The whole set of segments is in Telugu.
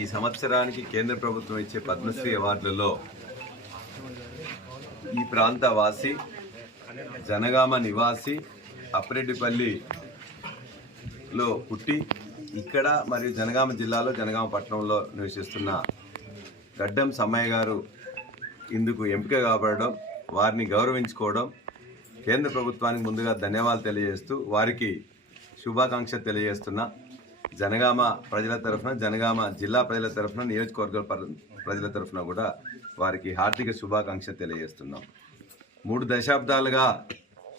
ఈ సంవత్సరానికి కేంద్ర ప్రభుత్వం ఇచ్చే పద్మశ్రీ అవార్డులలో ఈ ప్రాంత వాసి, జనగామ నివాసి, అప్రెడ్డిపల్లిలో పుట్టి ఇక్కడ మరియు జనగామ జిల్లాలో జనగామ పట్టణంలో నివసిస్తున్న గడ్డం సమ్మయ్య గారు ఇందుకు ఎంపిక కాబడడం, వారిని గౌరవించుకోవడం కేంద్ర ప్రభుత్వానికి ముందుగా ధన్యవాదాలు తెలియజేస్తూ వారికి శుభాకాంక్ష తెలియజేస్తున్నా. జనగామ ప్రజల తరఫున, జనగామ జిల్లా ప్రజల తరఫున, నియోజకవర్గ ప్రజల తరఫున కూడా వారికి హార్దిక శుభాకాంక్ష తెలియజేస్తున్నాం. 3 దశాబ్దాలుగా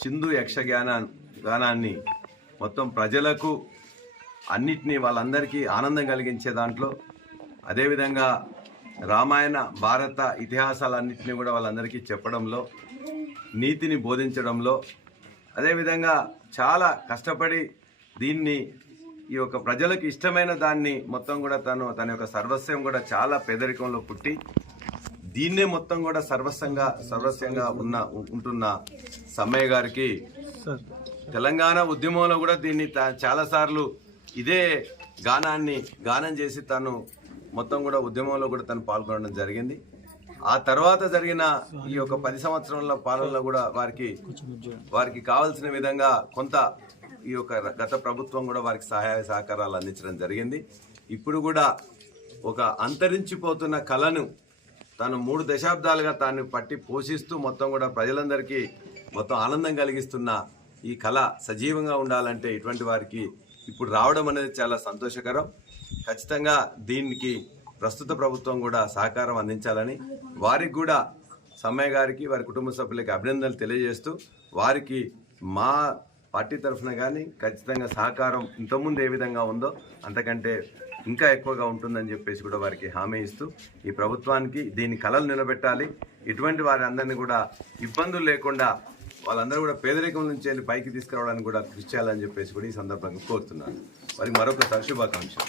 చిందు యక్షగానాన్ని మొత్తం ప్రజలకు అన్నిటినీ వాళ్ళందరికీ ఆనందం కలిగించే దాంట్లో, అదేవిధంగా రామాయణ భారత ఇతిహాసాలన్నింటినీ కూడా వాళ్ళందరికీ చెప్పడంలో, నీతిని బోధించడంలో, అదేవిధంగా చాలా కష్టపడి దీన్ని ఈ యొక్క ప్రజలకు ఇష్టమైన దాన్ని మొత్తం కూడా తన యొక్క సర్వస్వం కూడా చాలా పేదరికంలో పుట్టి దీన్నే మొత్తం కూడా సర్వస్వంగా ఉంటున్న సమ్మయ్య గారికి తెలంగాణ ఉద్యమంలో కూడా దీన్ని చాలాసార్లు ఇదే గానం చేసి తను మొత్తం కూడా ఉద్యమంలో కూడా తను పాల్గొనడం జరిగింది. ఆ తర్వాత జరిగిన ఈ యొక్క 10 సంవత్సరాల పాలనలో కూడా వారికి కావాల్సిన విధంగా కొంత ఈ యొక్క గత ప్రభుత్వం కూడా వారికి సహాయ సహకారాలు అందించడం జరిగింది. ఇప్పుడు కూడా ఒక అంతరించిపోతున్న కళను తాను 3 దశాబ్దాలుగా తాను పట్టి పోషిస్తూ మొత్తం కూడా ప్రజలందరికీ మొత్తం ఆనందం కలిగిస్తున్న ఈ కళ సజీవంగా ఉండాలంటే ఇటువంటి వారికి ఇప్పుడు రావడం అనేది చాలా సంతోషకరం. ఖచ్చితంగా దీనికి ప్రస్తుత ప్రభుత్వం కూడా సహకారం అందించాలని, వారికి కూడా సమ్మయ్య గారికి, వారి కుటుంబ సభ్యులకి అభినందనలు తెలియజేస్తూ వారికి మా పార్టీ తరఫున కానీ ఖచ్చితంగా సహకారం ఇంతకుముందు ఏ విధంగా ఉందో అంతకంటే ఇంకా ఎక్కువగా ఉంటుందని చెప్పేసి కూడా వారికి హామీ ఇస్తూ ఈ ప్రభుత్వానికి దీని కళలు నిలబెట్టాలి, ఇటువంటి వారి అందరినీ కూడా ఇబ్బందులు లేకుండా వాళ్ళందరూ కూడా పేదరికం నుంచి వెళ్ళి పైకి తీసుకురావడానికి కూడా కృషి చేయాలని చెప్పేసి కూడా ఈ సందర్భంగా కోరుతున్నాను. వారికి మరొకసారి శుభాకాంక్షలు.